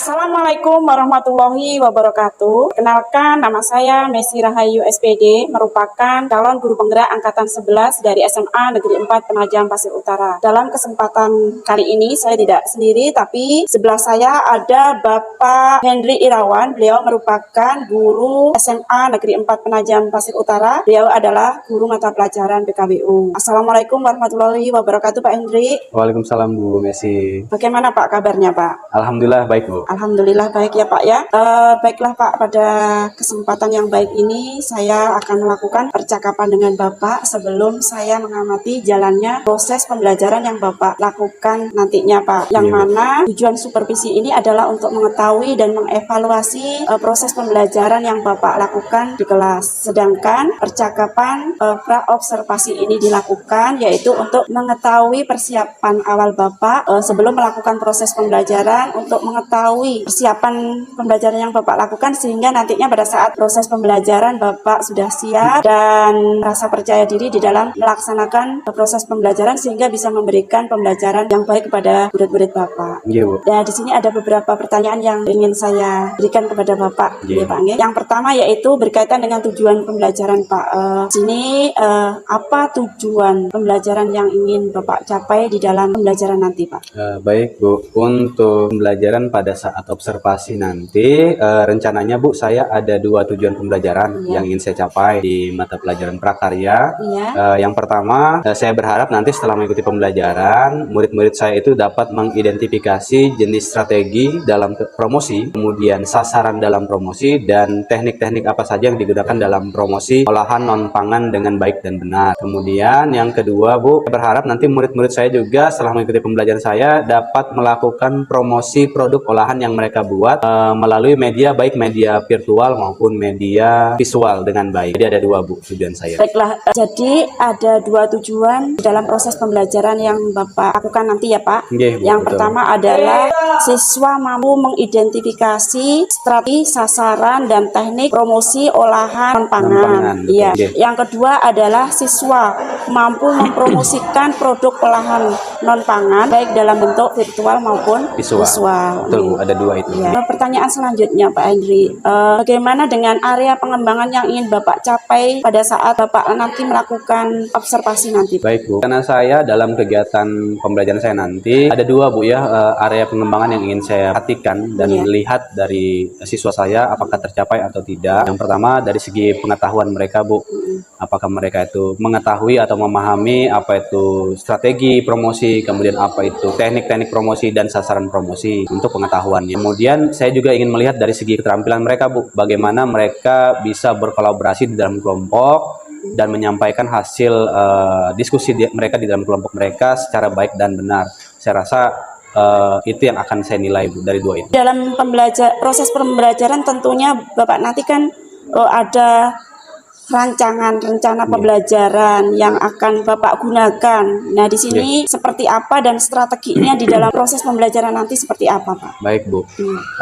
Assalamualaikum warahmatullahi wabarakatuh. Kenalkan, nama saya Messi Rahayu SPD, merupakan calon guru penggerak angkatan 11 dari SMA Negeri 4 Penajam Pasir Utara. Dalam kesempatan kali ini saya tidak sendiri, tapi sebelah saya ada Bapak Henry Irawan. Beliau merupakan guru SMA Negeri 4 Penajam Pasir Utara. Beliau adalah guru mata pelajaran PKBU. Assalamualaikum warahmatullahi wabarakatuh, Pak Henry. Waalaikumsalam Bu Messi. Bagaimana Pak kabarnya, Pak? Alhamdulillah baik Bu. Alhamdulillah baik ya Pak ya. Baiklah Pak, pada kesempatan yang baik ini saya akan melakukan percakapan dengan Bapak sebelum saya mengamati jalannya proses pembelajaran yang Bapak lakukan nantinya Pak. Yang mana tujuan supervisi ini adalah untuk mengetahui dan mengevaluasi proses pembelajaran yang Bapak lakukan di kelas. Sedangkan percakapan pra-observasi ini dilakukan yaitu untuk mengetahui persiapan awal Bapak sebelum melakukan proses pembelajaran, untuk mengetahui persiapan pembelajaran yang Bapak lakukan sehingga nantinya pada saat proses pembelajaran Bapak sudah siap dan rasa percaya diri di dalam melaksanakan proses pembelajaran sehingga bisa memberikan pembelajaran yang baik kepada murid-murid Bapak. Iya Bu. Dan di sini ada beberapa pertanyaan yang ingin saya berikan kepada Bapak. Iya. Ya, Pak. Yang pertama yaitu berkaitan dengan tujuan pembelajaran Pak. Sini apa tujuan pembelajaran yang ingin Bapak capai di dalam pembelajaran nanti Pak? Baik Bu, untuk pembelajaran pada saat observasi nanti rencananya Bu, saya ada dua tujuan pembelajaran yang ingin saya capai di mata pelajaran prakarya. Yang pertama, saya berharap nanti setelah mengikuti pembelajaran, murid-murid saya itu dapat mengidentifikasi jenis strategi dalam promosi, kemudian sasaran dalam promosi, dan teknik-teknik apa saja yang digunakan dalam promosi olahan non-pangan dengan baik dan benar. Kemudian yang kedua Bu, saya berharap nanti murid-murid saya juga setelah mengikuti pembelajaran saya dapat melakukan promosi produk olahan yang mereka buat melalui media, baik media virtual maupun media visual dengan baik. Jadi ada dua Bu tujuan saya. Baiklah, jadi ada dua tujuan dalam proses pembelajaran yang Bapak lakukan nanti ya Pak. Bu, yang betul. Pertama adalah siswa mampu mengidentifikasi strategi, sasaran, dan teknik promosi olahan non-pangan. Iya. Yang kedua adalah siswa mampu mempromosikan produk olahan non-pangan baik dalam bentuk virtual maupun visual. Betul Bu, ada dua itu. Ya. Pertanyaan selanjutnya Pak Henry, bagaimana dengan area pengembangan yang ingin Bapak capai pada saat Bapak nanti melakukan observasi nanti? Baik Bu, karena saya dalam kegiatan pembelajaran saya nanti ada dua Bu ya, area pengembangan yang ingin saya perhatikan dan lihat dari siswa saya apakah tercapai atau tidak. Yang pertama dari segi pengetahuan mereka Bu, apakah mereka itu mengetahui atau memahami apa itu strategi promosi, kemudian apa itu teknik-teknik promosi dan sasaran promosi untuk pengetahuannya. Kemudian saya juga ingin melihat dari segi keterampilan mereka Bu, bagaimana mereka bisa berkolaborasi di dalam kelompok dan menyampaikan hasil diskusi mereka di dalam kelompok mereka secara baik dan benar. Saya rasa itu yang akan saya nilai Bu, dari dua itu. Dalam proses pembelajaran tentunya Bapak nanti kan ada rencana pembelajaran yang akan Bapak gunakan. Nah, di sini seperti apa dan strateginya di dalam proses pembelajaran nanti seperti apa, Pak? Baik Bu,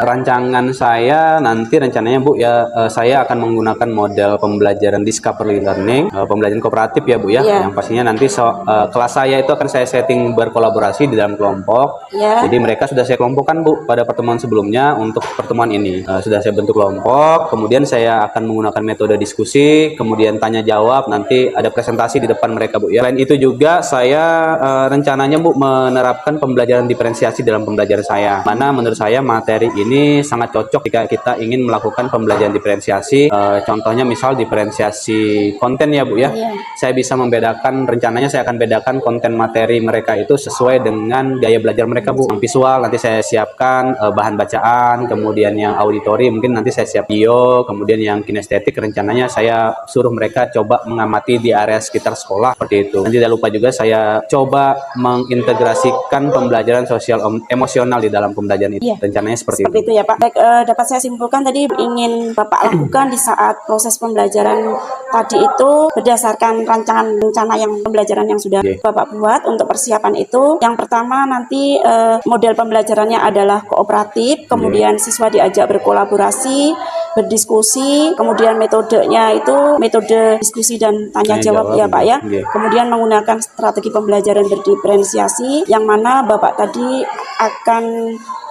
rancangan saya nanti rencananya Bu ya, saya akan menggunakan model pembelajaran discovery learning, pembelajaran kooperatif ya Bu ya, yang pastinya nanti kelas saya itu akan saya setting berkolaborasi di dalam kelompok. Jadi mereka sudah saya kelompokkan Bu pada pertemuan sebelumnya. Untuk pertemuan ini sudah saya bentuk kelompok, kemudian saya akan menggunakan metode diskusi, kemudian tanya jawab, nanti ada presentasi di depan mereka Bu ya. Selain itu juga saya rencananya Bu menerapkan pembelajaran diferensiasi dalam pembelajaran saya, mana menurut saya materi ini sangat cocok jika kita ingin melakukan pembelajaran diferensiasi. Contohnya misal diferensiasi konten ya Bu ya. Saya bisa membedakan, rencananya saya akan bedakan konten materi mereka itu sesuai dengan gaya belajar mereka Bu. Yang visual nanti saya siapkan bahan bacaan, kemudian yang auditori mungkin nanti saya siap video, kemudian yang kinestetik rencananya saya suruh mereka coba mengamati di area sekitar sekolah seperti itu. Dan tidak lupa juga saya coba mengintegrasikan pembelajaran sosial emosional di dalam pembelajaran itu. Rencananya seperti itu ya Pak. Baik, dapat saya simpulkan tadi ingin Bapak lakukan di saat proses pembelajaran tadi itu berdasarkan rancangan rencana yang pembelajaran yang sudah Bapak buat untuk persiapan itu. Yang pertama nanti model pembelajarannya adalah kooperatif, kemudian siswa diajak berkolaborasi, berdiskusi, kemudian metodenya itu metode diskusi dan tanya jawab ya Pak ya. Kemudian menggunakan strategi pembelajaran berdiferensiasi yang mana Bapak tadi akan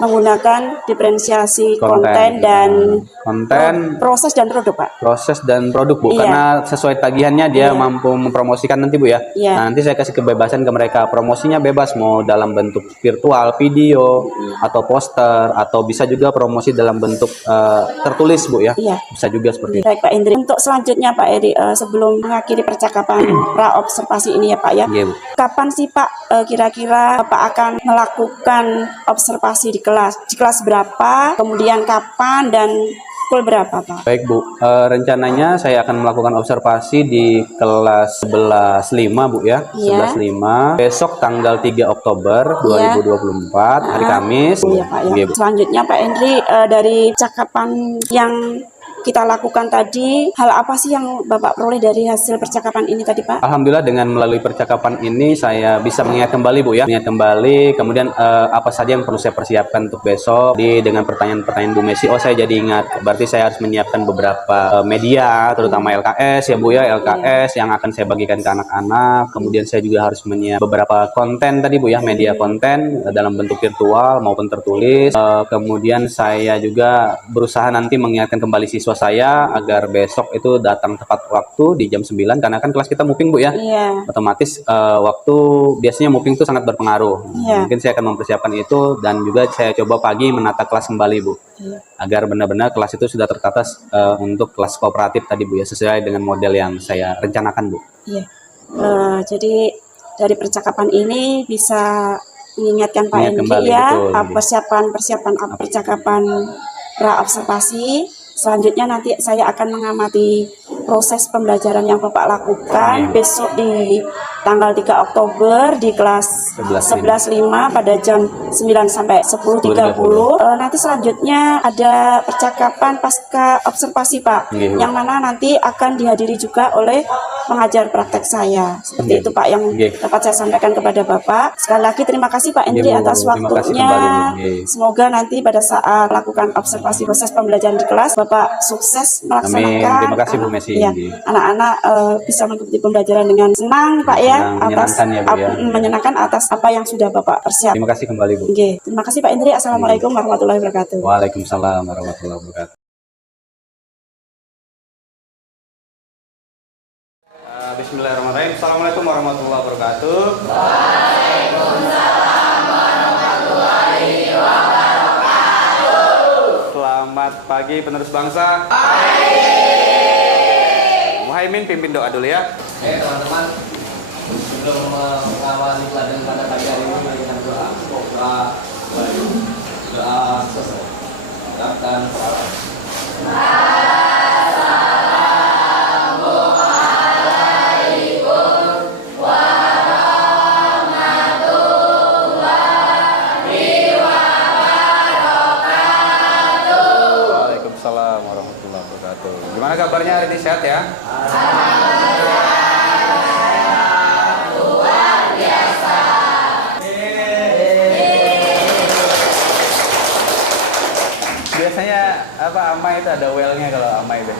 menggunakan diferensiasi konten dan proses dan produk, Pak. Proses dan produk, Bu. Iya. Karena sesuai tagihannya dia mampu mempromosikan nanti, Bu ya. Iya. Nah, nanti saya kasih kebebasan ke mereka. Promosinya bebas, mau dalam bentuk virtual, video, atau poster, atau bisa juga promosi dalam bentuk tertulis, Bu ya. Iya. Bisa juga seperti itu. Baik, Pak Indri. Untuk selanjutnya, Pak Edi, sebelum mengakhiri percakapan pra-observasi ini ya, Pak ya. Iya, Bu. Kapan sih, Pak, kira-kira Bapak akan melakukan observasi di kelas? Di kelas berapa? Kemudian kapan dan pukul berapa, Pak? Baik, Bu. Rencananya saya akan melakukan observasi di kelas 11.5, Bu ya. Iya. 11.5. Besok tanggal 3 Oktober 2024, hari Kamis. Iya, Pak ya. Iya, Bu. Selanjutnya, Pak Indri, dari cakapan yang kita lakukan tadi, hal apa sih yang Bapak peroleh dari hasil percakapan ini tadi, Pak? Alhamdulillah dengan melalui percakapan ini saya bisa mengingat kembali, Bu ya. Mengingat kembali, kemudian apa saja yang perlu saya persiapkan untuk besok. Dengan pertanyaan-pertanyaan Bu Messi, oh saya jadi ingat. Berarti saya harus menyiapkan beberapa media, terutama LKS ya, Bu ya. LKS yang akan saya bagikan ke anak-anak. Kemudian saya juga harus menyiapkan beberapa konten tadi, Bu ya. Media konten dalam bentuk virtual maupun tertulis. Kemudian saya juga berusaha nanti mengingatkan kembali siswa saya agar besok itu datang tepat waktu di jam 9, karena kan kelas kita moving, Bu ya. Iya. Otomatis waktu biasanya moving itu sangat berpengaruh. Iya. Mungkin saya akan mempersiapkan itu, dan juga saya coba pagi menata kelas kembali, Bu. Iya. Agar benar-benar kelas itu sudah tertata untuk kelas kooperatif tadi, Bu ya, sesuai dengan model yang saya rencanakan, Bu. Iya. Jadi dari percakapan ini bisa mengingatkan Pak Ingat Indri kembali, ya, betul. persiapan percakapan pra-observasi. Selanjutnya nanti saya akan mengamati proses pembelajaran yang Bapak lakukan besok di tanggal 3 Oktober di kelas 11.5 pada jam 9 sampai 10.30. Nanti selanjutnya ada percakapan pasca observasi, Pak, yang mana nanti akan dihadiri juga oleh pengajar praktek saya. Seperti itu, Pak, yang dapat saya sampaikan kepada Bapak. Sekali lagi terima kasih, Pak Indri, atas waktunya. Semoga nanti pada saat lakukan observasi proses pembelajaran di kelas, Bapak sukses melaksanakan. Terima kasih, Bu Messi. Ya, anak-anak bisa mengikuti pembelajaran dengan senang, Pak ya, menyenangkan atas apa yang sudah Bapak persiapkan. Terima kasih kembali, Bu. Terima kasih, Pak Indri. Assalamualaikum warahmatullahi wabarakatuh. Waalaikumsalam warahmatullahi wabarakatuh. Bismillahirrahmanirrahim. Assalamualaikum warahmatullahi wabarakatuh. Waalaikumsalam warahmatullahi wabarakatuh. Selamat pagi penerus bangsa. Muhaimin pimpin doa dulu ya. Teman-teman, sebelum mengawali pelajaran pada pagi hari ini, berikan doa. Doa selesai. Ucapkan salam. Waalaikumsalam warahmatullahi wabarakatuh. Gimana kabarnya hari ini, sehat ya? Biasanya apa, Amai itu ada well-nya kalau Amai itu.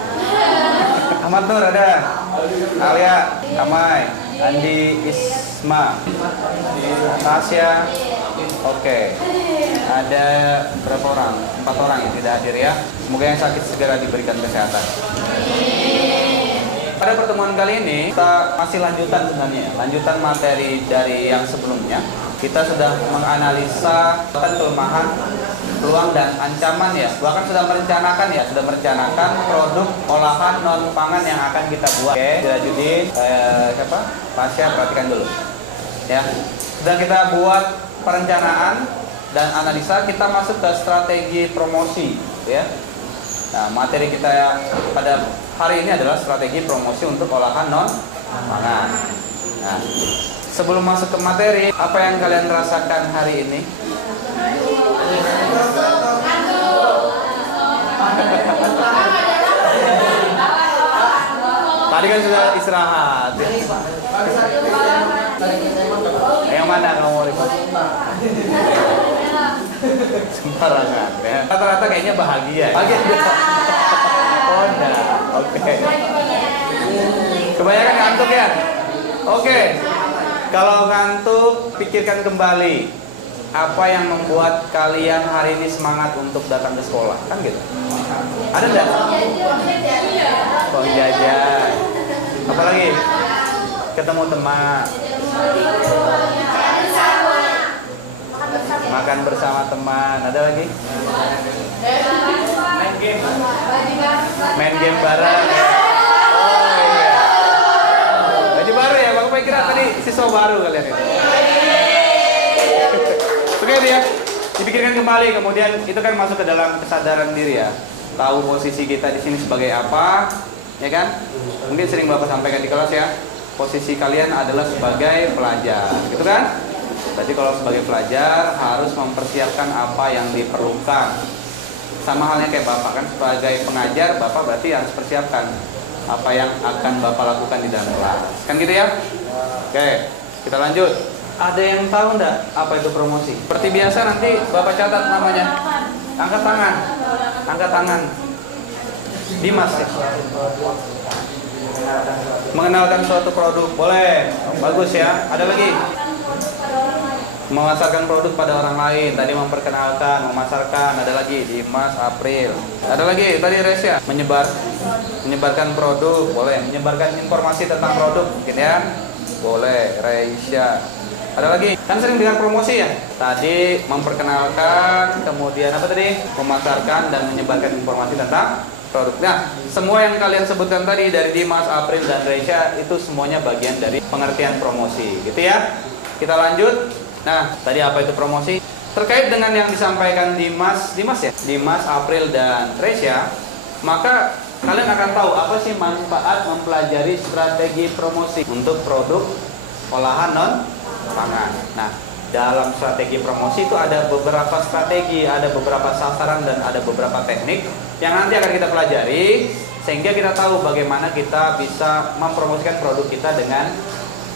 Ahmad Nur ada, Alia, Amai, Andi, Isma, Tasya, oke. Ada berapa orang? 4 orang yang tidak hadir ya. Semoga yang sakit segera diberikan kesehatan. Pada pertemuan kali ini kita masih lanjutan sebenarnya, lanjutan materi dari yang sebelumnya. Kita sudah menganalisa kelemahan, peluang dan ancaman ya. Bahkan sudah merencanakan produk olahan non pangan yang akan kita buat. Oke, Judin, siapa? Pasya, perhatikan dulu. Ya, sudah kita buat perencanaan dan analisa, kita masuk ke strategi promosi, ya. Nah, materi kita pada hari ini adalah strategi promosi untuk olahan non pangan. Nah, sebelum masuk ke materi, apa yang kalian rasakan hari ini? Tadi kan sudah istirahat. Yang mana kamu mau lihat? Sembarangan ya. Rata-rata kayaknya bahagia. Oh enggak. Oke. Kebanyakan ngantuk ya? Oke. Kalau ngantuk, pikirkan kembali. apa yang membuat kalian hari ini semangat untuk datang ke sekolah? Kan gitu. Ada enggak? Uang jajan. Apa lagi? Ketemu teman. Makan bersama teman. Ada lagi? Main game bareng. Oh iya. Baju baru ya, Bang kira tadi siswa baru kalian ini. Oke ya, dipikirkan kembali, kemudian itu kan masuk ke dalam kesadaran diri ya. Tahu posisi kita di sini sebagai apa, ya kan? Mungkin sering Bapak sampaikan di kelas ya. Posisi kalian adalah sebagai pelajar, gitu kan? Berarti kalau sebagai pelajar harus mempersiapkan apa yang diperlukan. Sama halnya kayak Bapak kan sebagai pengajar, Bapak berarti harus persiapkan apa yang akan Bapak lakukan di dalam kelas. Kan gitu ya? Oke, kita lanjut. Ada yang tahu enggak apa itu promosi? Seperti biasa nanti Bapak catat namanya. Angkat tangan. Angkat tangan. Dimas ya. Mengenalkan suatu produk. Boleh. Bagus ya. Ada lagi? Memasarkan produk pada orang lain. Tadi memperkenalkan, memasarkan. Ada lagi Dimas, April. Ada lagi tadi Resya. Menyebarkan produk. Boleh. Menyebarkan informasi tentang produk. Mungkin ya. Boleh. Resya. Ada lagi, kan sering dengar promosi ya. Tadi memperkenalkan, kemudian apa tadi? Memasarkan dan menyebarkan informasi tentang produk. Nah, semua yang kalian sebutkan tadi dari Dimas, April, dan Reisha itu semuanya bagian dari pengertian promosi, gitu ya. Kita lanjut. Nah, tadi apa itu promosi? Terkait dengan yang disampaikan Dimas ya, Dimas, April, dan Reisha, maka kalian akan tahu apa sih manfaat mempelajari strategi promosi untuk produk olahan non pangan. Nah, dalam strategi promosi itu ada beberapa strategi, ada beberapa sasaran, dan ada beberapa teknik yang nanti akan kita pelajari sehingga kita tahu bagaimana kita bisa mempromosikan produk kita dengan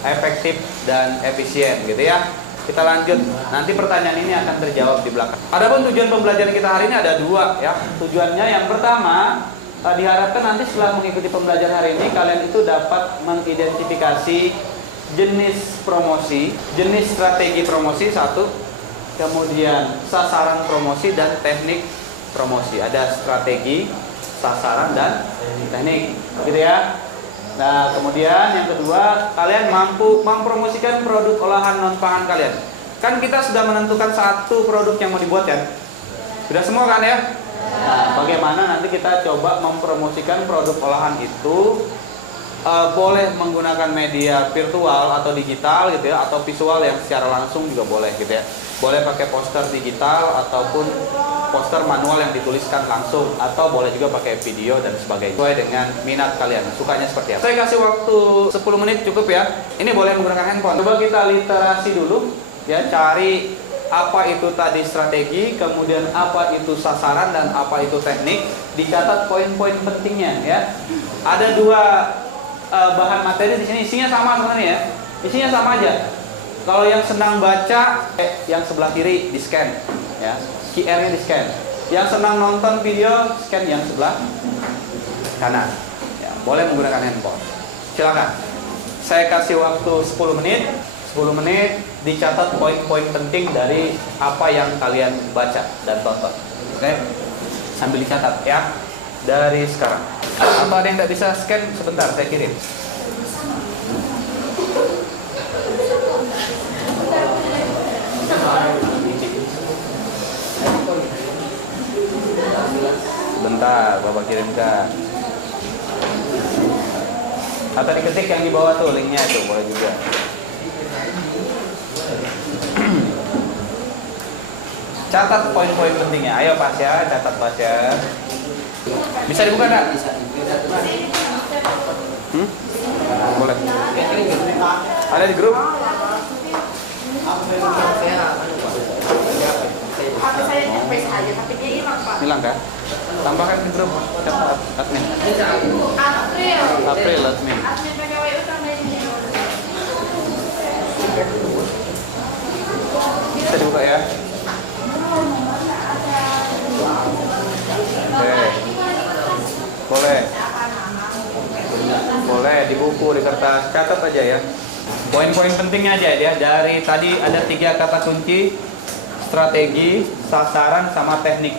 efektif dan efisien, gitu ya. Kita lanjut. Nanti pertanyaan ini akan terjawab di belakang. Adapun tujuan pembelajaran kita hari ini ada dua ya. Tujuannya yang pertama, diharapkan nanti setelah mengikuti pembelajaran hari ini kalian itu dapat mengidentifikasi jenis promosi, jenis strategi promosi satu, kemudian sasaran promosi dan teknik promosi. Ada strategi, sasaran, dan teknik, gitu ya. Nah, kemudian yang kedua, kalian mampu mempromosikan produk olahan non pangan kalian. Kan kita sudah menentukan satu produk yang mau dibuat kan? Sudah semua kan ya? Nah, bagaimana nanti kita coba mempromosikan produk olahan itu? Boleh menggunakan media virtual atau digital gitu ya, atau visual yang secara langsung juga boleh gitu ya. Boleh pakai poster digital ataupun poster manual yang dituliskan langsung, atau boleh juga pakai video dan sebagainya. Sesuai dengan minat kalian, sukanya seperti apa. Saya kasih waktu 10 menit cukup ya. Ini boleh menggunakan handphone. Coba kita literasi dulu ya, cari apa itu tadi strategi, kemudian apa itu sasaran, dan apa itu teknik. Dicatat poin-poin pentingnya ya. Ada dua bahan materi di sini, isinya sama sebenarnya ya. Isinya sama aja. Kalau yang senang baca, yang sebelah kiri di scan ya. QR-nya di scan. Yang senang nonton video, scan yang sebelah kanan. Ya, boleh menggunakan handphone. Silakan. Saya kasih waktu 10 menit. 10 menit dicatat poin-poin penting dari apa yang kalian baca dan tonton. Oke? Sambil dicatat ya. Dari sekarang. Atau ada yang tidak bisa scan, sebentar saya kirim. Sebentar, Bapak kirimkan. Atau diketik yang di bawah tuh linknya itu, boleh juga. Catat poin-poin pentingnya. Ayo Pak ya, catat Pak ya. Bisa dibuka enggak? Boleh. Ada di grup? Hilang kan? Tambahkan di grup. Admin. April admin. Bisa dibuka ya. Oke. Boleh. Boleh di buku, di kertas, catat aja ya. Poin-poin pentingnya aja ya. Dari tadi ada 3 kata kunci. strategi, sasaran, sama teknik.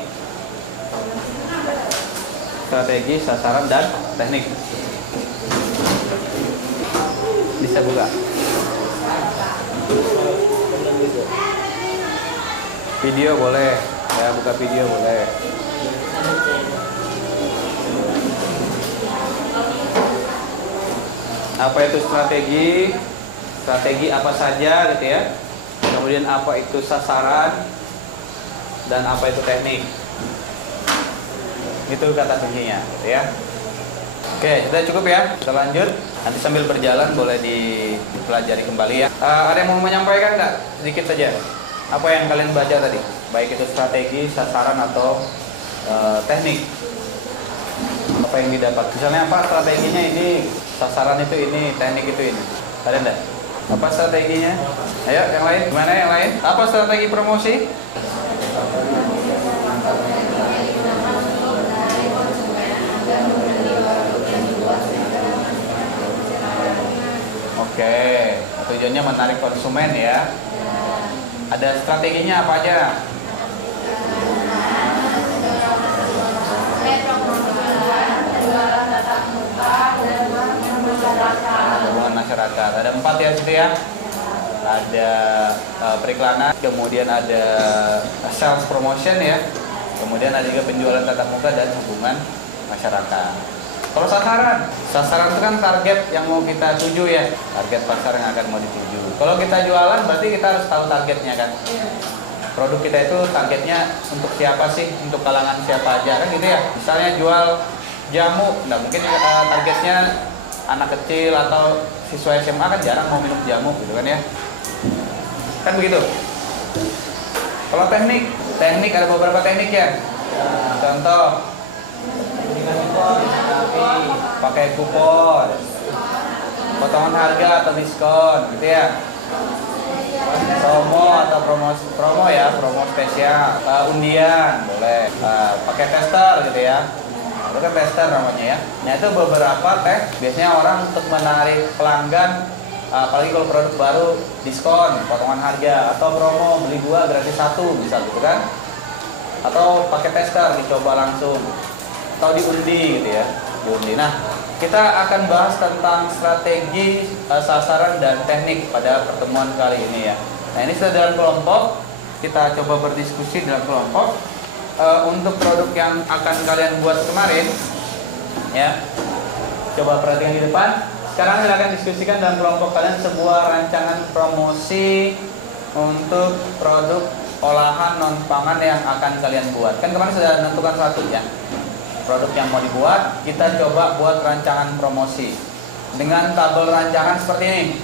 Strategi, sasaran, dan teknik. Bisa buka. Video boleh, ya buka video boleh. Apa itu strategi? Strategi apa saja gitu ya. Kemudian apa itu sasaran dan apa itu teknik. Itu kata kuncinya gitu ya. Oke, sudah cukup ya. Kita lanjut. Nanti sambil berjalan boleh dipelajari kembali ya. Ada yang mau menyampaikan nggak? Sedikit saja. Apa yang kalian baca tadi? Baik itu strategi, sasaran atau teknik. Apa yang didapat? Misalnya apa strateginya ini, sasaran itu ini, teknik itu ini. Ada enggak? Apa strateginya? Ayo yang lain. Gimana yang lain? Apa strategi promosi? Oke, tujuannya menarik konsumen ya. Ada strateginya apa aja? Hubungan masyarakat. Ada 4 ya situ ya. Ada periklanan, kemudian ada sales promotion ya. Kemudian ada juga penjualan tatap muka dan hubungan masyarakat. Kalau sasaran itu kan target yang mau kita tuju ya, target pasar yang akan mau dituju. Kalau kita jualan berarti kita harus tahu targetnya kan. Produk kita itu targetnya untuk siapa sih, untuk kalangan siapa aja kan gitu ya. Misalnya jual jamu, nah mungkin targetnya anak kecil atau siswa SMA kan jarang mau minum jamu gitu kan ya. Kan begitu. Kalau teknik ada beberapa teknik ya. Contoh pakai kupon, potongan harga atau diskon gitu ya, promo atau promo ya, promo spesial, undian boleh, pakai tester gitu ya, itu kan tester namanya ya. Nah itu beberapa biasanya orang untuk menarik pelanggan, apalagi kalau produk baru, diskon, potongan harga, atau promo beli 2 gratis 1 misal gitu kan, atau pakai tester dicoba langsung, atau diundi gitu ya, diundi. Nah, kita akan bahas tentang strategi, sasaran, dan teknik pada pertemuan kali ini ya. Nah, ini sudah dalam kelompok, kita coba berdiskusi dalam kelompok. Untuk produk yang akan kalian buat kemarin, ya, coba perhatikan di depan. Sekarang silakan diskusikan dalam kelompok kalian sebuah rancangan promosi untuk produk olahan non pangan yang akan kalian buat. Kan kemarin sudah menentukan satu ya, produk yang mau dibuat. Kita coba buat rancangan promosi dengan tabel rancangan seperti ini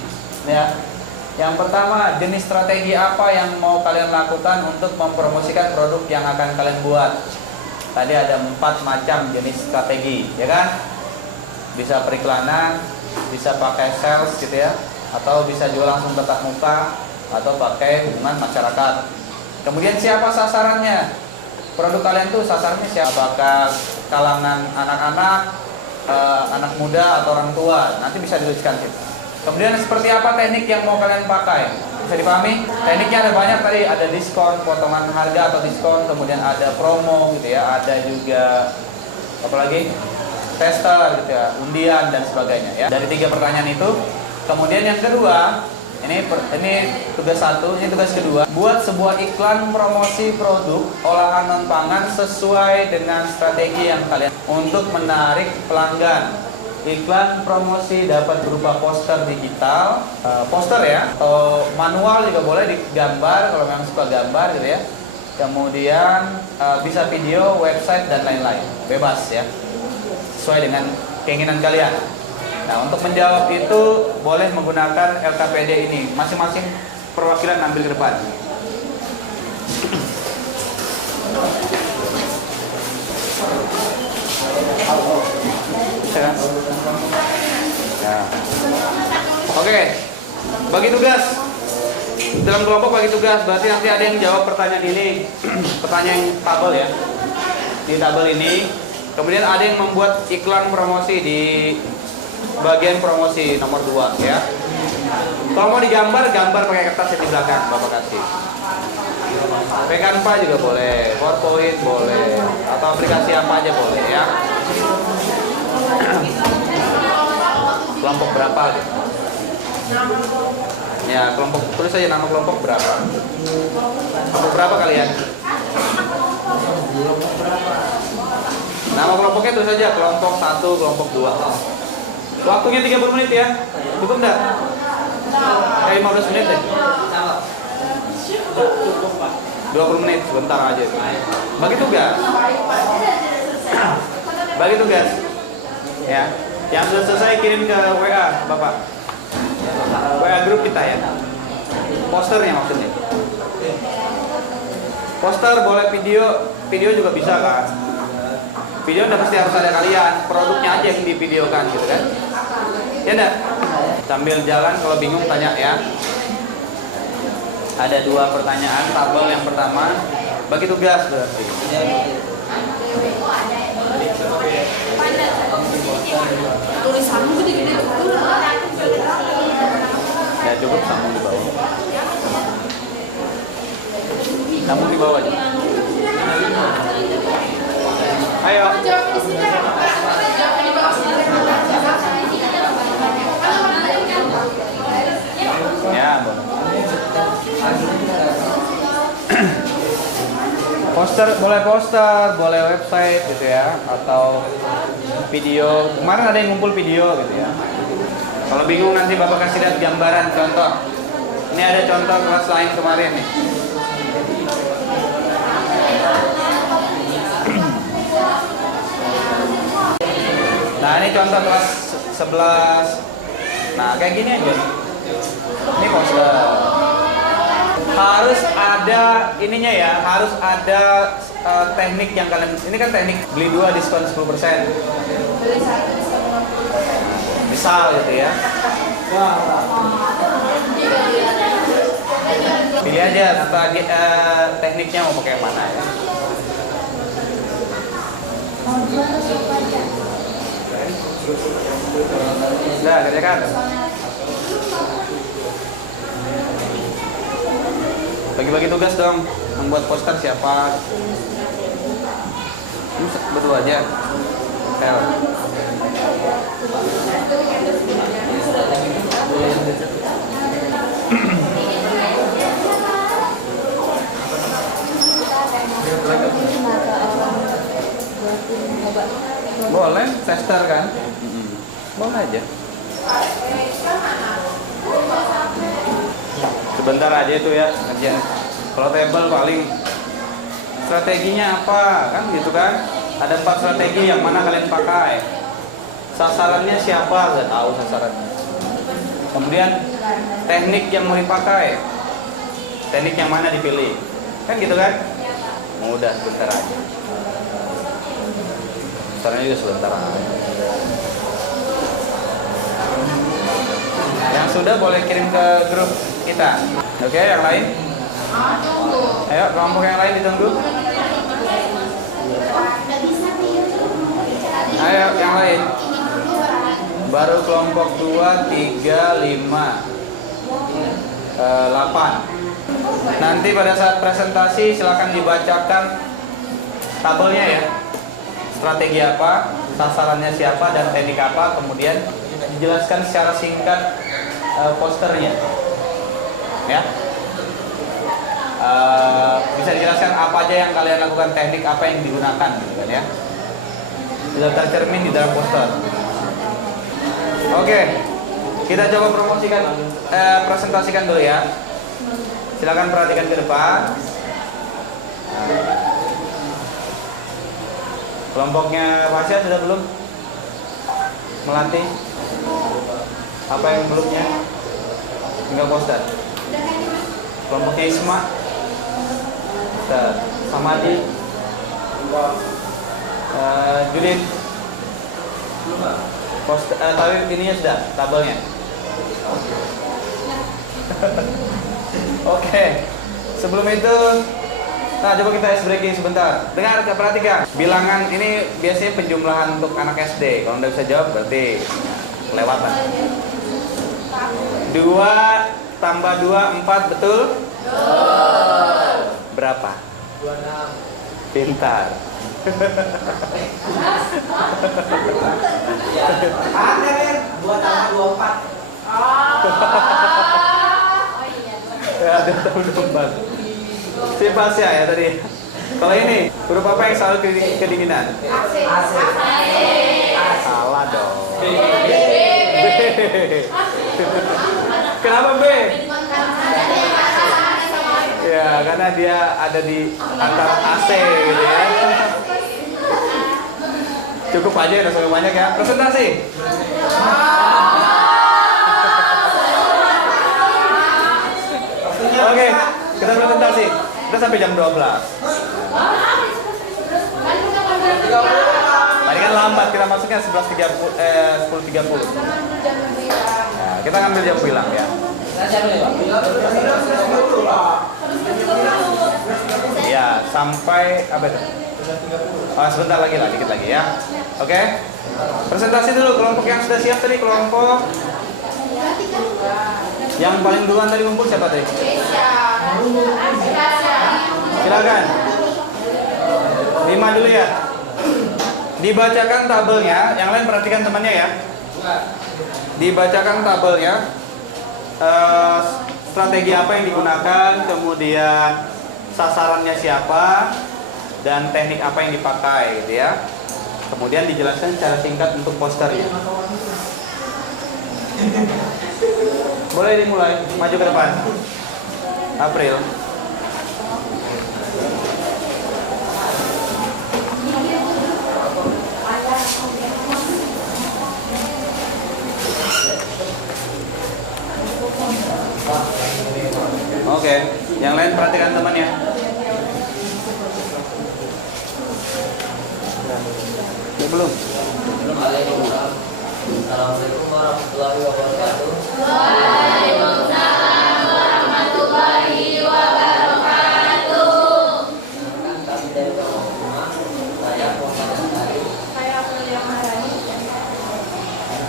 ya. Yang pertama, jenis strategi apa yang mau kalian lakukan untuk mempromosikan produk yang akan kalian buat. Tadi ada 4 macam jenis strategi ya kan. Bisa periklanan, bisa pakai sales gitu ya, atau bisa jual langsung tatap muka, atau pakai hubungan masyarakat. Kemudian siapa sasarannya? Produk kalian tuh sasarannya siapa? Apakah kalangan anak-anak, anak muda, atau orang tua? Nanti bisa dituliskan sih. Kemudian seperti apa teknik yang mau kalian pakai? Bisa dipahami? Tekniknya ada banyak tadi, ada diskon, potongan harga atau diskon, kemudian ada promo gitu ya, ada juga apa lagi? Tester gitu ya, undian dan sebagainya ya. Dari 3 pertanyaan itu. Kemudian yang kedua, ini tugas 1, ini tugas kedua. Buat sebuah iklan promosi produk olahan non pangan sesuai dengan strategi yang kalian untuk menarik pelanggan. Iklan promosi dapat berupa poster digital, poster ya, atau manual juga boleh digambar kalau memang suka gambar gitu ya. Kemudian bisa video, website dan lain-lain, bebas ya, sesuai dengan keinginan kalian. Nah, untuk menjawab itu boleh menggunakan LKPD ini. Masing-masing perwakilan ambil ke depan. Ya. Oke, bagi tugas. Dalam kelompok bagi tugas, berarti nanti ada yang jawab pertanyaan ini. Pertanyaan yang tabel ya. Di tabel ini. Kemudian ada yang membuat iklan promosi di bagian promosi nomor 2 ya. Kalau mau digambar, gambar pakai kertas yang di belakang Bapak kasih. Canva juga boleh, PowerPoint boleh, atau aplikasi apa aja boleh ya. Kelompok berapa gitu. Ya, kelompok tulis saja nama kelompok berapa. Kelompok berapa kalian? Nama kelompoknya tulis saja kelompok 1, kelompok 2. Waktunya 30 menit ya. Cukup enggak? Kayak 15 menit deh. 20 menit sebentar aja. Bagi tugas. Bagi tugas. Ya. Yang sudah selesai kirim ke WA Bapak. WA grup kita ya. Posternya maksudnya. Poster boleh video juga bisa kan. Video udah pasti harus ada kalian, produknya aja yang divideokan gitu kan. Ya enggak? Sambil jalan kalau bingung tanya ya. Ada 2 pertanyaan, tabel yang pertama bagi tugas berarti. Tulisanmu gede-gede dulu. Ya cukup sambung di bawah. Sambung di bawah aja. Ayo. Ya, Bang. Poster, boleh website gitu ya, atau video. Kemarin ada yang ngumpul video gitu ya. Kalau bingung nanti Bapak kasih lihat gambaran contoh. Ini ada contoh kelas lain kemarin nih. Nah, ini contoh kelas 11. Nah, kayak gini aja. Ini poster. Harus ada ininya ya, harus ada teknik yang kalian, ini kan teknik beli 2 diskon 10%. Misal gitu ya. Pilih aja tekniknya mau pakai yang mana ya. Udah, kerjakan. Bagi-bagi tugas dong, membuat poster siapa? Ini berdua aja. Tel. Boleh, tester kan? Boleh aja. Sebentar aja itu ya kerja. Kalau table paling strateginya apa kan gitu kan? Ada 4 strategi yang mana kalian pakai. Sasarannya siapa? Gak tahu sasarannya. Kemudian teknik yang mau dipakai. Teknik yang mana dipilih. Kan gitu kan? Mudah, sebentar aja. Caranya juga sebentar aja. Yang sudah boleh kirim ke grup kita. Oke, yang lain? Ayo, kelompok yang lain ditunggu. Ayo, yang lain. Baru kelompok 2, 3, 5, 8. Nanti pada saat presentasi silakan dibacakan tabelnya ya. Strategi apa, sasarannya siapa, dan teknik apa. Kemudian dijelaskan secara singkat posternya. Ya. Bisa dijelaskan apa aja yang kalian lakukan, teknik apa yang digunakan gitu kan ya. Sudah tercermin di dalam poster. Oke. Kita coba presentasikan dulu ya. Silakan perhatikan ke depan. Kelompoknya Fasya sudah belum? Melatih? Apa yang belumnya? Tinggal poster. Kelompoknya Isma? Samadi? Judit? Poster, tapi ininya sudah, tabelnya. Oke. Sebelum itu, nah coba kita ice breaking sebentar. Dengar, perhatikan. Bilangan ini biasanya penjumlahan untuk anak SD. Kalau Anda bisa jawab berarti kelewatan. 2 tambah 2, 4, betul? Berapa? 26. Pintar. Ya. Ada kan? 2 tambah 24. Oh iya. Ya, ada tahun depan. Sipasya ya tadi. Kalau ini, huruf apa yang selalu kedinginan? AC. Salah dong. B. Kenapa B? Ya, karena dia ada di antara AC gitu ya. Cukup aja ya, udah banyak ya. Presentasi. Oke, kita presentasi. Kita sampai jam 12. Tadi kan lambat, kita masuknya 10.30. Nah, kita ngambil jam bilang ya. Ya, sampai apa itu? Oh, sebentar lagi lah, dikit lagi ya. Oke. Presentasi dulu kelompok yang sudah siap tadi, kelompok yang paling duluan tadi ngumpul siapa tadi? Silakan. 5 dulu ya. Dibacakan tabelnya, yang lain perhatikan temannya ya. Dibacakan tabelnya. Strategi apa yang digunakan, kemudian sasarannya siapa, dan teknik apa yang dipakai gitu ya. Kemudian dijelaskan secara singkat untuk posternya. Boleh dimulai, maju ke depan. April. Oke, yang lain perhatikan temannya. Belum. Assalamualaikum warahmatullahi wabarakatuh. Waalaikumsalam warahmatullahi wabarakatuh. Kami dari Kelompok 5, saya Muhammad Ansari. Saya Aprilia Maharani.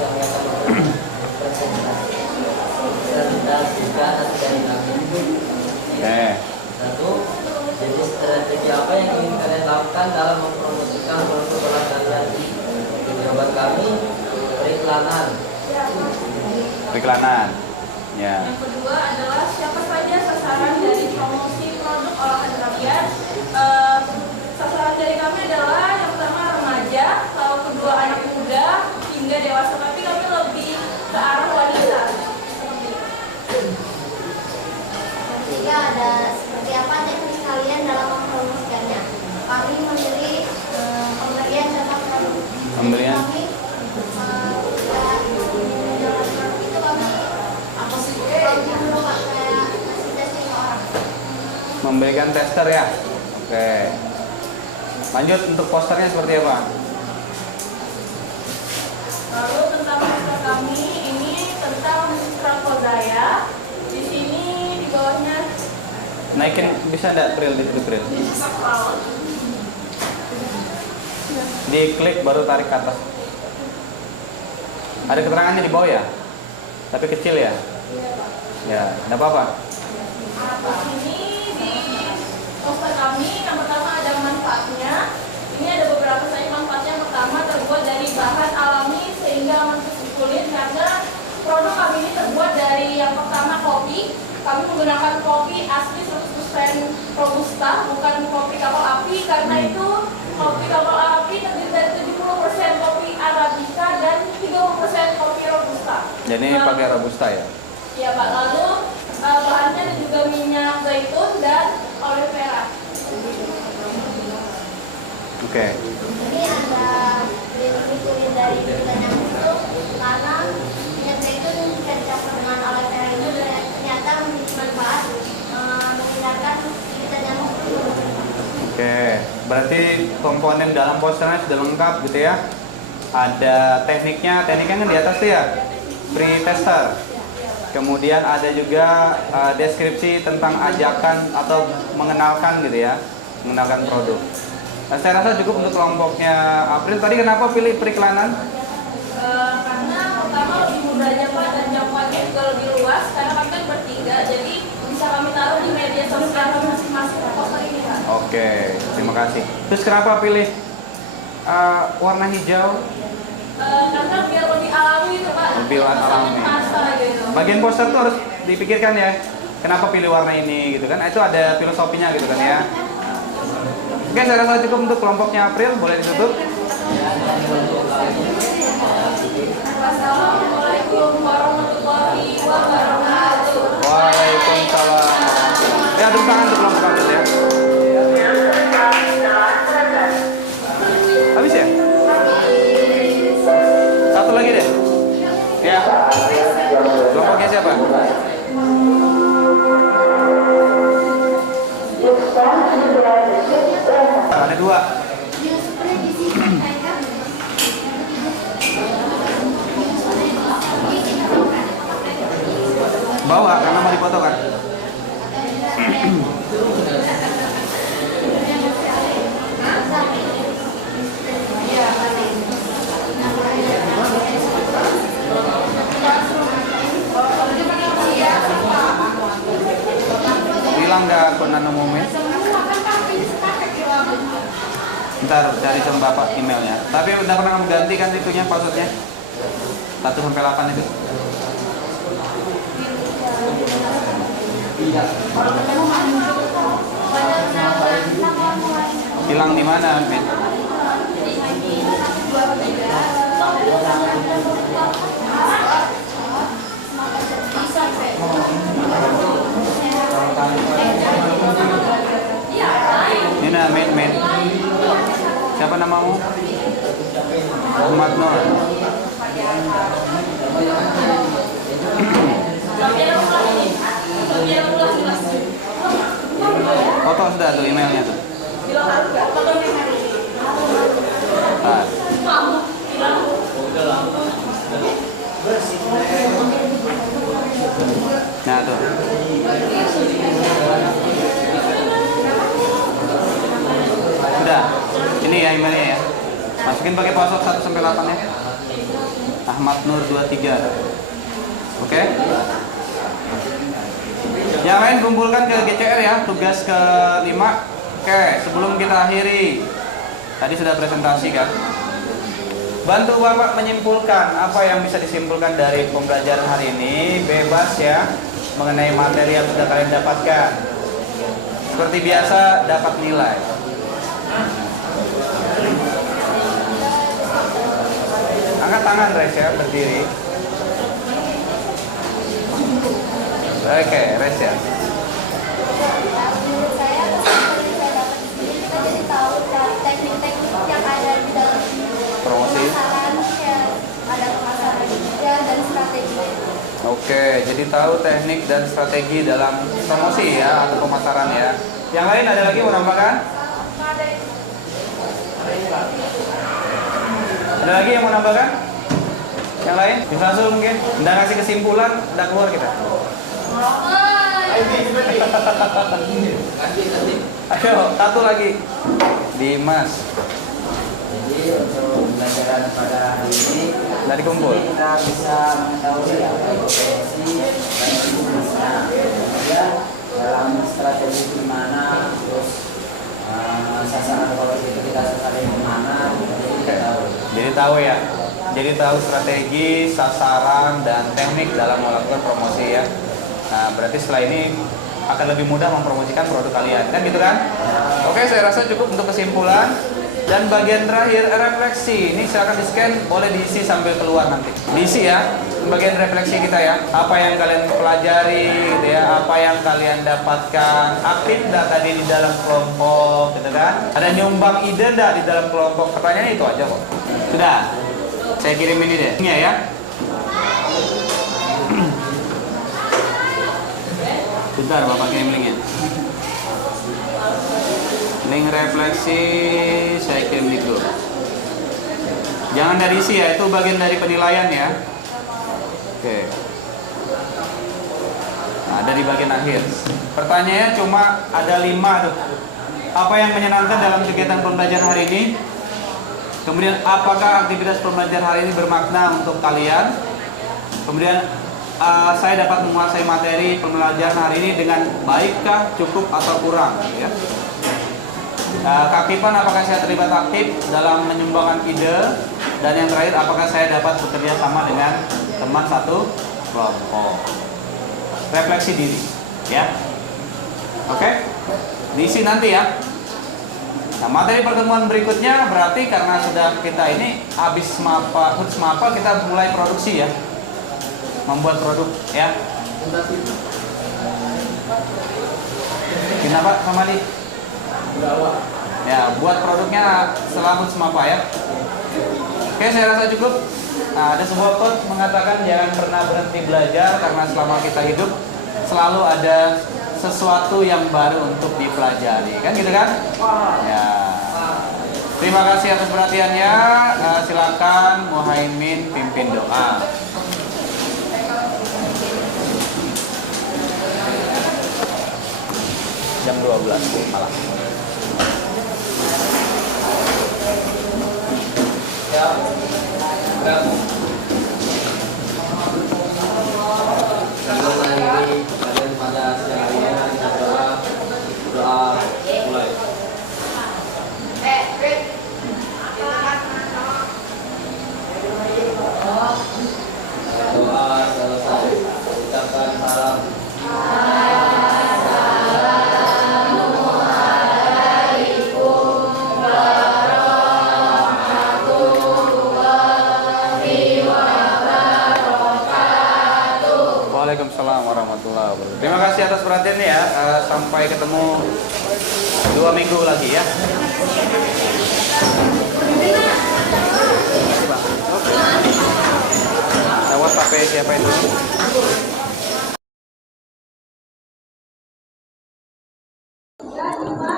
Kami akan presentasi dari kami. Oke. 1. Jadi strategi apa yang ingin kalian lakukan dalam mempromosikan produk kalian? Jawaban kami periklanan. Periklanan. Ya. Yang kedua adalah siapa saja sasaran dari promosi produk olahan rakyat. Sasaran dari kami adalah yang pertama remaja, lalu kedua anak muda hingga dewasa, tapi kami lebih ke arah wanita. Yang ketiga ada seperti apa teknik kalian dalam mempromosikannya. Kami memilih pemberian contoh produk. Pemberian. Kami itu kami apa sih? Kami dulu kayak ngasih testing ke orang. Memberikan tester ya. Oke. Lanjut untuk posternya seperti apa? Lalu tentang poster kami ini tentang Strakodaya. Di sini di bawahnya Naikin bisa enggak Pril di situ Pril? Diklik baru tarik ke atas. Ada keterangannya di bawah ya? Tapi kecil ya? Ya, enggak apa-apa. Ini di poster kami yang pertama ada manfaatnya. Ini ada beberapa saja manfaatnya. Yang pertama terbuat dari bahan alami sehingga aman untuk kulit, karena produk kami ini terbuat dari yang pertama kopi. Kami menggunakan kopi asli 100% robusta, bukan kopi kapal api, karena itu kopi kapal api terdiri dari 70% kopi arabica dan 30% kopi robusta. Jadi ini pakai robusta ya? Iya Pak, lalu bahannya ada juga minyak zaitun dan olive merah. Oke. Ini ada dikumpulin dari banyak itu karena minyak zaitun jika dicampur dengan aloe vera itu ternyata memiliki manfaat menghindarkan gigitan nyamuk. Oke. Berarti komponen dalam posternya sudah lengkap gitu ya? Ada tekniknya kan di atas tuh ya? Free tester. Kemudian ada juga deskripsi tentang ajakan atau mengenalkan gitu ya, mengenalkan produk. Nah, saya rasa cukup untuk kelompoknya April. Tadi kenapa pilih periklanan? Karena pertama lebih mudahnya Pak, dan jangkauannya juga lebih luas karena kami kan bertiga, jadi bisa kami taruh di media sosial kami masing-masing. Poster Oke, terima kasih. Terus kenapa pilih warna hijau? Karena biar lebih alami gitu Pak. Lebih alami. Terasa gitu. Bagian poster tuh harus dipikirkan ya. Kenapa pilih warna ini gitu kan? Itu ada filosofinya gitu kan ya. Oke, saya rasa cukup untuk kelompoknya April. Boleh ditutup. Assalamualaikum warahmatullahi wabarakatuh. Waalaikumsalam. Ya, tepuk tangan untuk kelompok April ya. Habis ya? Satu lagi deh. Ya. Kelompoknya siapa? Ada dua. Bawa karena mau dipoto kan? Bilang nggak akun umumnya? Ntar cari sama bapak emailnya. Tapi udah pernah kamu ganti kan itunya passwordnya? 1 sampai 8 itu. Hilang di mana, Mit? Ini nah, Mit. Siapa namamu? Ahmad Nur. Foto sudah tuh emailnya tuh. Nah. Nah tuh. Sudah. Ini ya emailnya ya. Masukin pakai password 1 sampai 8 ya. Ahmad Nur 23. Oke. Yang lain kumpulkan ke GCR ya, tugas ke-5. Oke, sebelum kita akhiri. Tadi sudah presentasi kan. Bantu Bapak menyimpulkan apa yang bisa disimpulkan dari pembelajaran hari ini. Bebas ya, mengenai materi yang sudah kalian dapatkan. Seperti biasa, dapat nilai. Angkat tangan, Res ya, berdiri. Oke, Res ya. Menurut saya, dari saya dapat di sini kita jadi tahu teknik-teknik yang ada di dalam Promosi. pemasaran, ya, ada pemasaran ya, dan strategi. Oke, jadi tahu teknik dan strategi dalam promosi ya atau pemasaran ya. Yang lain ada lagi mau nambahkan? Ada lagi yang mau nambahkan? Yang lain? Bisa langsung mungkin? Udah ngasih kesimpulan, udah keluar kita. Ayo, satu lagi. Dimas. Jadi untuk pembelajaran pada hari ini Dari kumpul. kita bisa mengetahui apa itu potensi dan bisnisnya. Kemudian dalam strategi gimana, terus sasaran kalau itu kita sasaran kemana, jadi kita tahu. Jadi tahu ya. Jadi tahu strategi, sasaran, dan teknik dalam melakukan promosi ya. Nah, berarti setelah ini akan lebih mudah mempromosikan produk kalian, kan gitu kan? Oke, saya rasa cukup untuk kesimpulan. Dan bagian terakhir, refleksi. Ini silakan di-scan, boleh diisi sambil keluar nanti. Diisi ya, bagian refleksi kita ya. Apa yang kalian pelajari, gitu ya. Apa yang kalian dapatkan. Aktif nggak tadi di dalam kelompok, gitu kan? Ada nyumbang ide nggak di dalam kelompok? Pertanyaannya itu aja kok. Sudah, saya kirim ini deh. Ini ya. Bentar, Bapak kirim linknya. Link refleksi saya kirim di grup. Jangan dari isi ya, itu bagian dari penilaian ya. Oke. Nah, ada di bagian akhir. Pertanyaannya cuma ada 5 tuh. Apa yang menyenangkan dalam kegiatan pembelajaran hari ini? Kemudian apakah aktivitas pembelajaran hari ini bermakna untuk kalian? Kemudian saya dapat menguasai materi pembelajaran hari ini dengan baikkah, cukup atau kurang? Ya. Keaktifan, apakah saya terlibat aktif dalam menyumbangkan ide? Dan yang terakhir, apakah saya dapat bekerja sama dengan teman satu kelompok? Refleksi diri, ya. Oke, diisi nanti ya. Nah, materi pertemuan berikutnya berarti karena sudah kita ini habis HUT SMAPA, kita mulai produksi ya, membuat produk ya. Kenapa sama di? Ya, buat produknya setelah HUT SMAPA ya. Oke, saya rasa cukup. Nah, ada sebuah quote mengatakan jangan pernah berhenti belajar karena selama kita hidup selalu ada sesuatu yang baru untuk dipelajari, kan gitu kan? Ya. Terima kasih atas perhatiannya. Silakan Muhaimin pimpin doa. Jam 12 malam. Ya. Kalian pada sejarahnya kita doa mulai. Doa selesai. Ucapkan salam. Waalaikumsalam warahmatullahi wabarakatuh. Terima kasih atas perhatiannya ya. Sampai ketemu 2 minggu lagi ya. Awas HP siapa itu?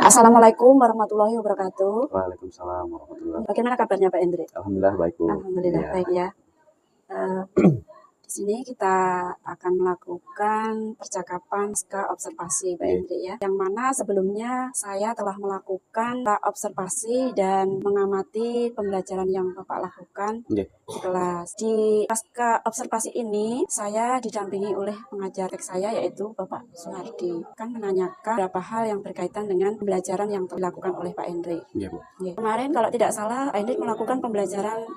Assalamualaikum warahmatullahi wabarakatuh. Waalaikumsalam warahmatullahi wabarakatuh. Bagaimana kabarnya Pak Hendrik? Alhamdulillah baik Bu. Alhamdulillah Ya. baik ya. Di sini kita akan melakukan percakapan pasca observasi Pak Hendrik ya. Yang mana sebelumnya saya telah melakukan observasi dan mengamati pembelajaran yang Bapak lakukan Oke. di kelas. Di pasca observasi ini saya didampingi oleh pengajar teks saya yaitu Bapak Suhardi. Kan menanyakan beberapa hal yang berkaitan dengan pembelajaran yang dilakukan oleh Pak Hendrik. Iya Bu. Ya. Kemarin kalau tidak salah Pak Hendrik melakukan pembelajaran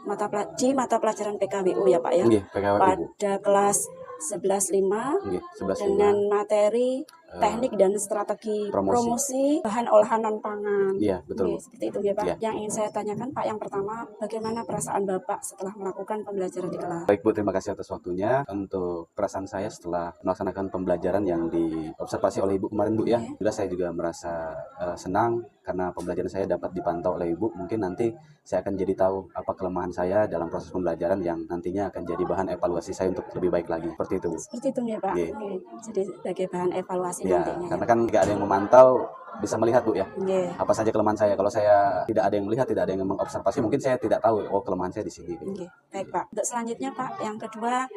di mata pelajaran PKWU ya Pak ya. Oke, PKWU Bu. Pada kelas 11.5 Oke, 11 dengan materi teknik dan strategi promosi bahan olahan non pangan. Iya, betul. Oke, seperti itu ya Pak. Iya. Yang ingin saya tanyakan Pak, yang pertama, bagaimana perasaan Bapak setelah melakukan pembelajaran di kelas? Baik Bu, terima kasih atas waktunya. Untuk perasaan saya setelah melaksanakan pembelajaran yang diobservasi oleh Ibu kemarin Bu ya. Juga saya juga merasa senang karena pembelajaran saya dapat dipantau oleh Ibu. Mungkin nanti saya akan jadi tahu apa kelemahan saya dalam proses pembelajaran yang nantinya akan jadi bahan evaluasi saya untuk lebih baik lagi. Seperti itu Bu. Seperti itu ya Pak. Iya. Oke. Jadi sebagai bahan evaluasi Ya, nantinya. karena kan nggak ada yang memantau, bisa melihat Bu ya. Iya. Apa saja kelemahan saya. Kalau saya tidak ada yang melihat, tidak ada yang mengobservasi, mungkin saya tidak tahu oh kelemahan saya di sini. Oke, baik Pak. Untuk selanjutnya Pak, yang kedua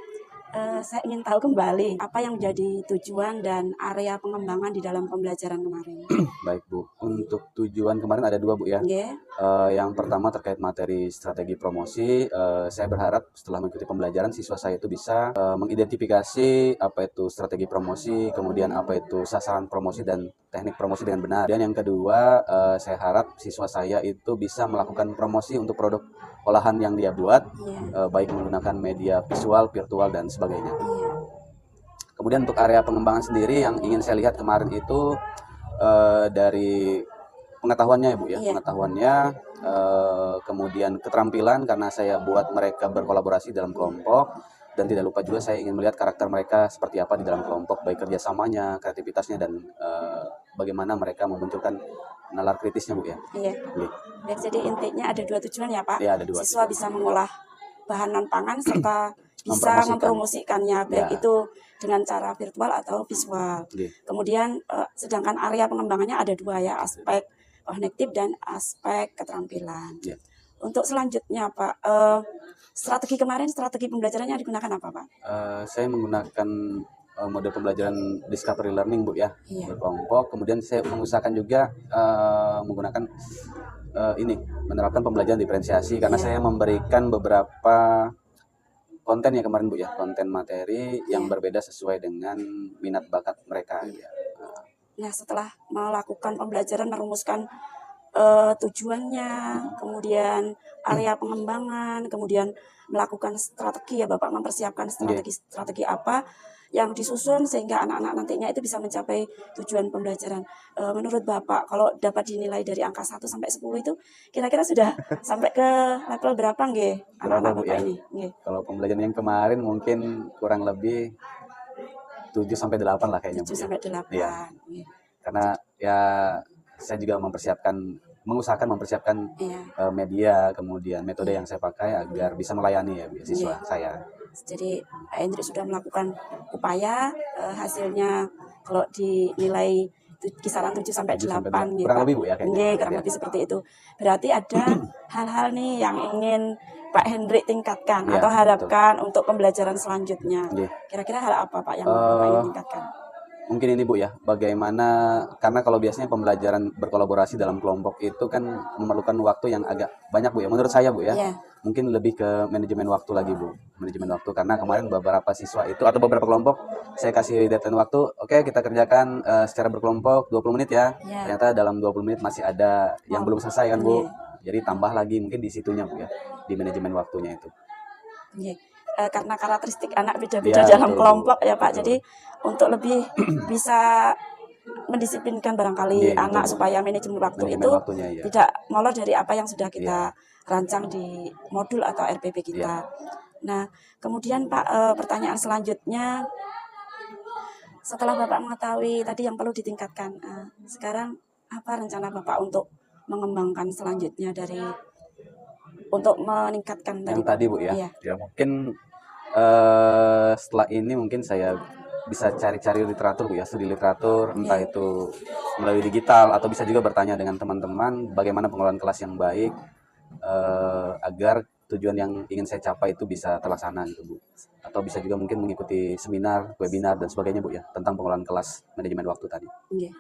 saya ingin tahu kembali apa yang menjadi tujuan dan area pengembangan di dalam pembelajaran kemarin. Baik Bu, untuk tujuan kemarin ada 2 Bu ya. Oke. Yang pertama terkait materi strategi promosi, saya berharap setelah mengikuti pembelajaran siswa saya itu bisa mengidentifikasi apa itu strategi promosi, kemudian apa itu sasaran promosi dan teknik promosi dengan benar. Dan yang kedua, saya harap siswa saya itu bisa melakukan promosi untuk produk olahan yang dia buat, Iya. baik menggunakan media visual, virtual dan sebagainya. Iya. Kemudian untuk area pengembangan sendiri yang ingin saya lihat kemarin itu dari pengetahuannya ya Bu ya, Iya. pengetahuannya, kemudian keterampilan karena saya buat mereka berkolaborasi dalam kelompok, dan tidak lupa juga saya ingin melihat karakter mereka seperti apa di dalam kelompok, baik kerjasamanya, kreativitasnya, dan bagaimana mereka memunculkan nalar kritisnya Bu ya. Iya. Oke. Baik, jadi intinya ada 2 tujuan ya Pak. Ya, ada 2. Siswa bisa mengolah bahan non pangan serta bisa mempromosikannya baik Ya. itu dengan cara virtual atau visual. Oke. Kemudian sedangkan area pengembangannya ada 2 ya, aspek kognitif dan aspek keterampilan. Ya. Untuk selanjutnya Pak, strategi kemarin strategi pembelajarannya digunakan apa Pak? Saya menggunakan model pembelajaran discovery learning Bu ya, Iya. berkelompok. Kemudian saya mengusahakan juga menggunakan menerapkan pembelajaran diferensiasi karena Iya. saya memberikan beberapa konten ya kemarin Bu ya, konten materi yang Iya. berbeda sesuai dengan minat bakat mereka ya. Nah, setelah melakukan pembelajaran merumuskan tujuannya, kemudian area pengembangan, kemudian melakukan strategi ya Bapak, mempersiapkan strategi apa yang disusun sehingga anak-anak nantinya itu bisa mencapai tujuan pembelajaran. Menurut Bapak, kalau dapat dinilai dari angka 1 sampai 10 itu kira-kira sudah sampai ke level berapa nggih anak-anak Bu Bapak ya? ini? Nggih. Kalau pembelajaran yang kemarin mungkin kurang lebih 7 sampai 8 lah kayaknya, 7 Bu ya. sampai 8. Iya. Nggih. Karena ya saya juga mengusahakan mempersiapkan Iya. media, kemudian metode yang saya pakai agar bisa melayani ya siswa Iya. saya. Jadi Pak Hendrik sudah melakukan upaya, hasilnya kalau dinilai kisaran 7 sampai 7 sampai 8 8. Kurang lebih, Bu, ya, kayaknya. Nggih, kurang Iya. lebih seperti itu. Berarti ada hal-hal nih yang ingin Pak Hendrik tingkatkan Iya, atau harapkan untuk pembelajaran selanjutnya. Nggih. Kira-kira hal apa Pak yang Bapak ingin tingkatkan? Mungkin ini Bu ya, bagaimana, karena kalau biasanya pembelajaran berkolaborasi dalam kelompok itu kan memerlukan waktu yang agak banyak Bu ya, menurut saya Bu ya. Iya. Mungkin lebih ke manajemen waktu lagi Bu, manajemen waktu, karena kemarin beberapa siswa itu atau beberapa kelompok saya kasih deadline waktu, oke kita kerjakan secara berkelompok 20 menit ya. Iya. Ternyata dalam 20 menit masih ada yang belum selesai kan Bu. Iya. Jadi tambah lagi mungkin di situnya Bu ya, di manajemen waktunya itu. Nggih. Karena karakteristik anak beda-beda Iya, dalam betul, kelompok ya Pak. betul. Jadi untuk lebih bisa mendisiplinkan barangkali Iya, anak betul. supaya manajemen waktu Manajemen itu waktunya, iya. tidak molor dari apa yang sudah kita rancang di modul atau RPP kita. Nah, kemudian Pak, pertanyaan selanjutnya, setelah Bapak mengetahui tadi yang perlu ditingkatkan, sekarang apa rencana Bapak untuk mengembangkan selanjutnya untuk meningkatkan Yang tadi Bu ya. Iya. Ya mungkin setelah ini mungkin saya bisa cari-cari literatur Bu ya, studi literatur, entah itu melalui digital atau bisa juga bertanya dengan teman-teman bagaimana pengelolaan kelas yang baik agar tujuan yang ingin saya capai itu bisa terlaksana gitu Bu. Atau bisa juga mungkin mengikuti seminar, webinar dan sebagainya Bu ya, tentang pengelolaan kelas manajemen waktu tadi. Iya.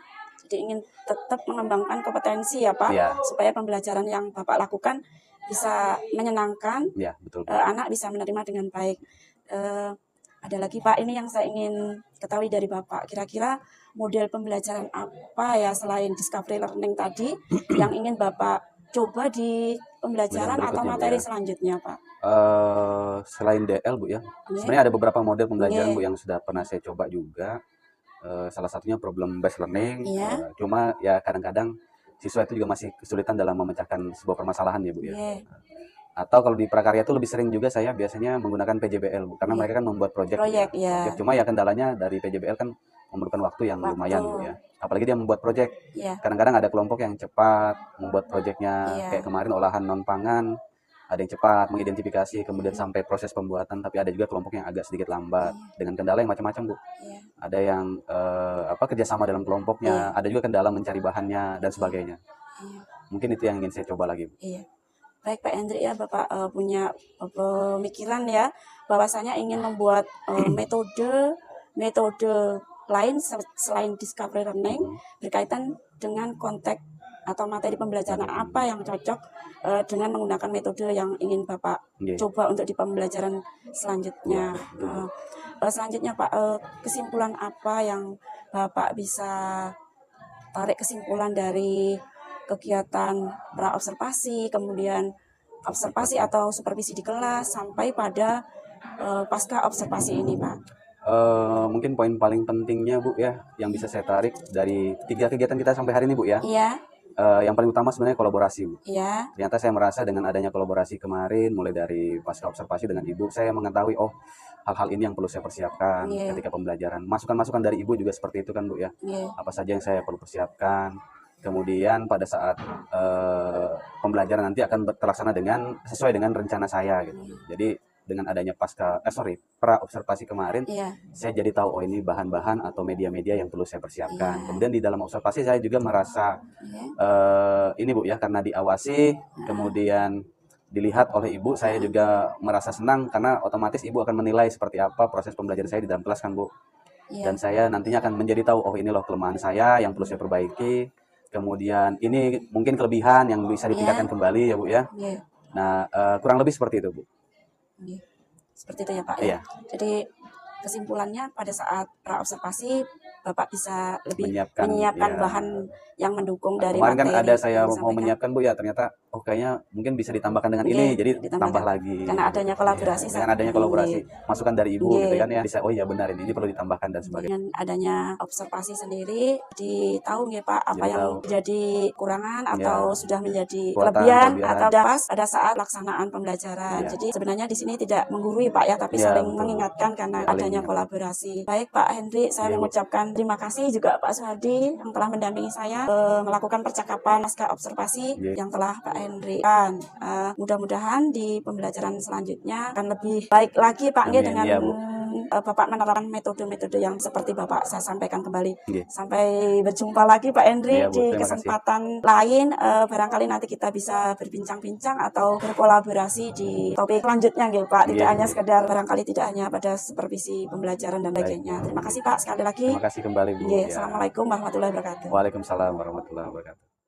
Jadi ingin tetap mengembangkan kompetensi ya Pak, Iya. supaya pembelajaran yang Bapak lakukan bisa menyenangkan, Iya, betul Bu. anak bisa menerima dengan baik. Ada lagi Pak, ini yang saya ingin ketahui dari Bapak, kira-kira model pembelajaran apa ya selain discovery learning tadi yang ingin Bapak coba di pembelajaran atau Berikutnya, Bu, materi ya. selanjutnya Pak? Selain DL Bu ya, sebenarnya ada beberapa model pembelajaran Bu yang sudah pernah saya coba juga. Salah satunya problem based learning. Iya. Cuma ya kadang-kadang siswa itu juga masih kesulitan dalam memecahkan sebuah permasalahan ya Bu ya. Iya. Atau kalau di prakarya itu lebih sering juga saya biasanya menggunakan PJBL Bu, karena mereka kan membuat proyek. Proyek, ya. Proyek. Cuma ya kendalanya dari PJBL kan memerlukan waktu yang lumayan Bu ya. Apalagi dia membuat proyek. Iya. Kadang-kadang ada kelompok yang cepat membuat proyeknya, kayak kemarin olahan non pangan, ada yang cepat mengidentifikasi kemudian sampai proses pembuatan, tapi ada juga kelompok yang agak sedikit lambat dengan kendala yang macam-macam Bu. Iya. Ada yang kerjasama dalam kelompoknya, ada juga kendala mencari bahannya dan sebagainya. Iya. Mungkin itu yang ingin saya coba lagi Bu. Iya. Baik Pak Hendrik ya, Bapak punya pemikiran ya bahwasanya ingin membuat metode lain selain discovery learning berkaitan dengan konteks atau materi pembelajaran apa yang cocok dengan menggunakan metode yang ingin Bapak coba untuk di pembelajaran selanjutnya. Selanjutnya Pak, kesimpulan apa yang Bapak bisa tarik kesimpulan dari kegiatan praobservasi, kemudian observasi atau supervisi di kelas sampai pada pasca observasi ini Pak? Mungkin poin paling pentingnya Bu ya, yang bisa saya tarik dari 3 kegiatan kita sampai hari ini Bu ya. Iya. Yang paling utama sebenarnya kolaborasi Bu. Iya. Ternyata saya merasa dengan adanya kolaborasi kemarin, mulai dari pasca observasi dengan Ibu, saya mengetahui hal-hal ini yang perlu saya persiapkan ketika pembelajaran. Masukan-masukan dari Ibu juga seperti itu kan Bu ya. Apa saja yang saya perlu persiapkan. Kemudian pada saat pembelajaran nanti akan terlaksana sesuai dengan rencana saya gitu. Jadi dengan adanya pra-observasi kemarin, saya jadi tahu ini bahan-bahan atau media-media yang perlu saya persiapkan. Kemudian di dalam observasi saya juga merasa ini Bu ya, karena diawasi, kemudian dilihat oleh Ibu, saya juga merasa senang karena otomatis Ibu akan menilai seperti apa proses pembelajaran saya di dalam kelas kan Bu. Dan saya nantinya akan menjadi tahu ini loh kelemahan saya yang perlu saya perbaiki. Kemudian ini mungkin kelebihan yang bisa ditingkatkan kembali ya Bu ya. Nah kurang lebih seperti itu Bu. Seperti itu ya Pak. Iya. Jadi kesimpulannya pada saat praobservasi Bapak bisa lebih Menyiapkan, menyiapkan ya. bahan yang mendukung dari Kemarin kan materi ada saya yang mau disampaikan. menyiapkan Bu ya, ternyata oh kayaknya mungkin bisa ditambahkan dengan Nggih, ini, jadi ditambahkan. tambah lagi. Karena adanya kolaborasi Dengan saat adanya ini. kolaborasi, masukan dari Ibu Nggih. gitu kan ya, bisa oh iya benar ini perlu ditambahkan dan sebagainya. Dengan adanya observasi sendiri, jadi tahu nggih Pak apa Jadi yang tahu. menjadi kekurangan atau Ya. sudah menjadi Kekuatan, kelebihan kelebihan. atau pas pada saat pelaksanaan pembelajaran. Ya. Jadi sebenarnya di sini tidak menggurui Pak ya, tapi Ya, saling betul. mengingatkan karena Saling adanya mengingatkan. kolaborasi. Baik Pak Hendri, saya Iya, Bu. mengucapkan terima kasih juga Pak Suhardi yang telah mendampingi saya melakukan percakapan pasca observasi Iya. yang telah Pak Hendri kan. Mudah-mudahan di pembelajaran selanjutnya akan lebih baik lagi Pak nggih Amin. dengan Iya, Bu. Bapak menerapkan metode-metode yang seperti Bapak saya sampaikan kembali. Nggih. Sampai berjumpa lagi Pak Hendri Iya, Bu. di Terima kasih. kesempatan lain. Barangkali nanti kita bisa berbincang-bincang atau berkolaborasi di topik selanjutnya nggih Pak. Tidak Nggih, hanya nggih. sekedar barangkali tidak hanya pada supervisi pembelajaran dan Baik. sebagainya. Terima kasih Pak sekali lagi. Terima kasih kembali Bu. Nggih, Ya. Assalamualaikum warahmatullahi wabarakatuh. Waalaikumsalam warahmatullahi wabarakatuh.